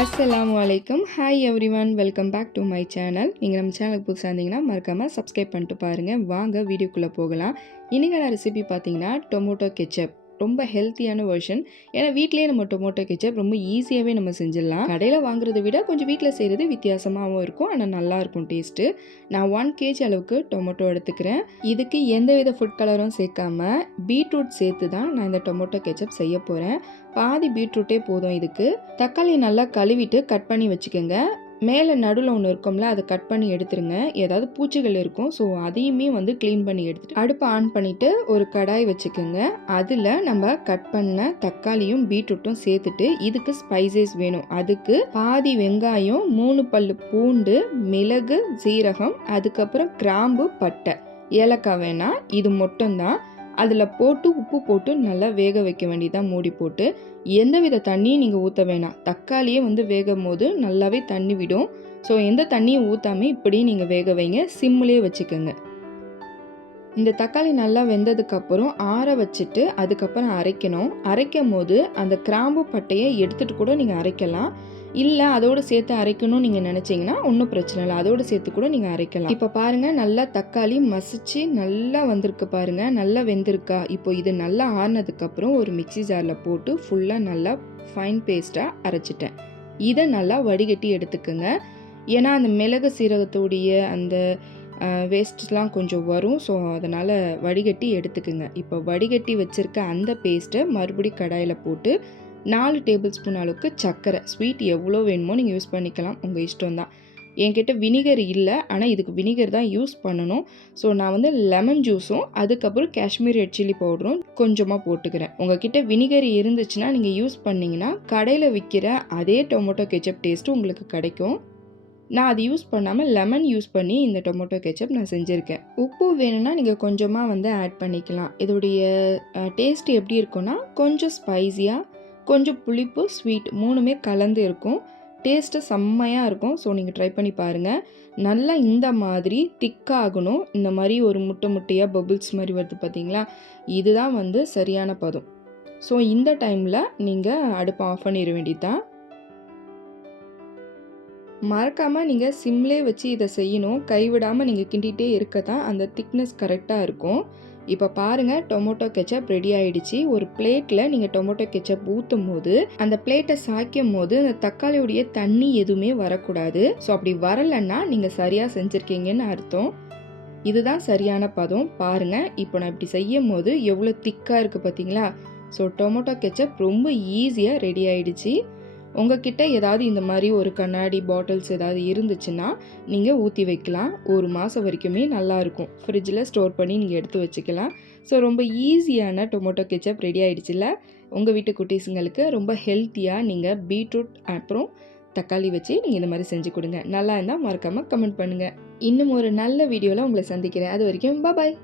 அஸ்ஸலாமு அலைக்கும். Hi everyone, welcome back to my channel. நீங்கள் நம்ம சேனலுக்கு புதுசாக இருந்தீங்கன்னா மறக்காமல் சப்ஸ்கிரைப் பண்ணிட்டு பாருங்கள். வாங்க வீடியோக்குள்ளே போகலாம். இன்றைக்கான ரெசிபி பார்த்தீங்கன்னா டொமேட்டோ கெச்சப். ரொம்ப ஹெல்த்தியான வெர்ஷன். ஏன்னா வீட்டிலேயே நம்ம டொமேட்டோ கெச்சப் ரொம்ப ஈஸியாகவே நம்ம செஞ்சிடலாம். கடையில் வாங்குறதை விட கொஞ்சம் வீட்டில் செய்கிறது வித்தியாசமாகவும் இருக்கும், ஆனால் நல்லாயிருக்கும் டேஸ்ட்டு. நான் 1 kg அளவுக்கு டொமேட்டோ எடுத்துக்கிறேன். இதுக்கு எந்தவித ஃபுட் கலரும் சேர்க்காம பீட்ரூட் சேர்த்து தான் நான் இந்த டொமேட்டோ கெச்சப் செய்ய போகிறேன். பாதி பீட்ரூட்டே போதும் இதுக்கு. தக்காளி நல்லா கழுவிட்டு கட் பண்ணி வச்சுக்கோங்க. மேலே நடுவில் ஒன்று இருக்கும்ல, அதை கட் பண்ணி எடுத்துருங்க. ஏதாவது பூச்சிகள் இருக்கும், ஸோ அதையுமே க்ளீன் பண்ணி எடுத்துட்டு அடுப்பை ஆன் பண்ணிவிட்டு ஒரு கடாய் வச்சுக்கோங்க. அதில் நம்ம கட் பண்ண தக்காளியும் பீட்ரூட்டும் சேர்த்துட்டு இதுக்கு ஸ்பைசஸ் வேணும். அதுக்கு பாதி வெங்காயம், 3 பல்லு பூண்டு, மிளகு, சீரகம், அதுக்கப்புறம் கிராம்பு, பட்டை, ஏலக்காய் வேணாம், இது மட்டும்தான். அதில் போட்டு உப்பு போட்டு நல்லா வேக வைக்க வேண்டியதான் மூடி போட்டு. எந்தவித தண்ணியும் நீங்கள் ஊற்ற வேணாம். தக்காளியே வேகும் போது நல்லாவே தண்ணி விடும். ஸோ எந்த தண்ணியும் ஊற்றாமல் இப்படி நீங்கள் வேக வைங்க. சிம்லேயே வச்சுக்கோங்க. இந்த தக்காளி நல்லா வெந்ததுக்கப்புறம் ஆற வச்சுட்டு அதுக்கப்புறம் அரைக்கணும். அரைக்கும் போது அந்த கிராம்பு பட்டையை எடுத்துகிட்டு கூட நீங்கள் அரைக்கலாம். இல்லை அதோடு சேர்த்து அரைக்கணும்னு நீங்கள் நினச்சிங்கன்னா ஒன்றும் பிரச்சனை இல்லை, அதோடு சேர்த்து கூட நீங்கள் அரைக்கலாம். இப்போ பாருங்கள், நல்லா தக்காளி மசிச்சு நல்லா வந்திருக்கு பாருங்கள், நல்லா வெந்திருக்கா. இப்போ இது நல்லா ஆறினதுக்கப்புறம் ஒரு மிக்சி ஜாரில் போட்டு ஃபுல்லாக நல்லா ஃபைன் பேஸ்ட்டாக அரைச்சிட்டேன். இதை நல்லா வடிகட்டி எடுத்துக்கோங்க. ஏன்னா அந்த மிளகு சீரகத்தோடைய அந்த வேஸ்ட்லாம் கொஞ்சம் வரும், ஸோ அதனால் வடிகட்டி எடுத்துக்குங்க. இப்போ வடிகட்டி வச்சுருக்க அந்த பேஸ்ட்டை மறுபடியும் கடாயில் போட்டு 4 டேபிள் ஸ்பூன் அளவுக்கு சர்க்கரை, ஸ்வீட் எவ்வளோ வேணுமோ நீங்கள் யூஸ் பண்ணிக்கலாம், உங்கள் இஷ்டம்தான். என்கிட்ட வினிகர் இல்லை, ஆனால் இதுக்கு வினிகர் தான் யூஸ் பண்ணணும். ஸோ நான் லெமன் ஜூஸும் அதுக்கப்புறம் காஷ்மீர் ரெட் சில்லி பவுடரும் கொஞ்சமாக போட்டுக்கிறேன். உங்ககிட்ட வினிகர் இருந்துச்சுன்னா நீங்கள் யூஸ் பண்ணிங்கன்னா கடையில் விற்கிற அதே டொமேட்டோ கெச்சப் டேஸ்ட்டு உங்களுக்கு கிடைக்கும். நான் அது யூஸ் பண்ணாமல் லெமன் யூஸ் பண்ணி இந்த டொமேட்டோ கெச்சப் நான் செஞ்சுருக்கேன். உப்பு வேணும்னா நீங்கள் கொஞ்சமாக ஆட் பண்ணிக்கலாம். இதோடைய டேஸ்ட் எப்படி இருக்குன்னா கொஞ்சம் ஸ்பைஸியாக, கொஞ்சம் புளிப்பு, ஸ்வீட் 3மே கலந்து இருக்கும். டேஸ்ட்டு செம்மையாக இருக்கும். ஸோ நீங்கள் ட்ரை பண்ணி பாருங்கள். நல்லா இந்த மாதிரி திக்காகணும். இந்த மாதிரி ஒரு முட்டையாக பபுள்ஸ் மாதிரி வருது பார்த்தீங்களா, இதுதான் சரியான பதம். ஸோ இந்த டைமில் நீங்கள் அடுப்பை ஆஃப் பண்ணிட வேண்டியதுதான். மறக்காமல் நீங்கள் சிம்லே வச்சு இதை செய்யணும். கைவிடாமல் நீங்கள் கிண்டிகிட்டே இருக்க தான் அந்த திக்னஸ் கரெக்டாக இருக்கும். இப்போ பாருங்கள், டொமேட்டோ கெச்சப் ரெடி ஆகிடுச்சு. ஒரு பிளேட்டில் நீங்கள் டொமேட்டோ கெச்சப் ஊற்றும் போது அந்த பிளேட்டை சாய்க்கும் போது அந்த தக்காளியுடைய தண்ணி எதுவுமே வரக்கூடாது. ஸோ அப்படி வரலைன்னா நீங்கள் சரியாக செஞ்சுருக்கீங்கன்னு அர்த்தம். இதுதான் சரியான பதம். பாருங்கள், இப்போ நான் இப்படி செய்யும் போது எவ்வளோ திக்காக இருக்குது பார்த்தீங்களா. ஸோ டொமேட்டோ கெச்சப் ரொம்ப ஈஸியாக ரெடி ஆகிடுச்சு. உங்ககிட்ட ஏதாவது இந்த மாதிரி ஒரு கண்ணாடி பாட்டில்ஸ் ஏதாவது இருந்துச்சுன்னா நீங்கள் ஊற்றி வைக்கலாம். 1 மாதம் வரைக்குமே நல்லாயிருக்கும். ஃப்ரிட்ஜில் ஸ்டோர் பண்ணி நீங்கள் எடுத்து வச்சுக்கலாம். ஸோ ரொம்ப ஈஸியான டொமேட்டோ கெச்சப் ரெடி ஆகிடுச்சுல்ல. உங்கள் வீட்டு குட்டீஸுங்களுக்கு ரொம்ப ஹெல்த்தியாக நீங்கள் பீட்ரூட் அப்புறம் தக்காளி வச்சு நீங்கள் இந்த மாதிரி செஞ்சு கொடுங்க. நல்லா இருந்தால் மறக்காமல் கமெண்ட் பண்ணுங்கள். இன்னும் ஒரு நல்ல வீடியோவில் உங்களை சந்திக்கிறேன். அது வரைக்கும் பாய்.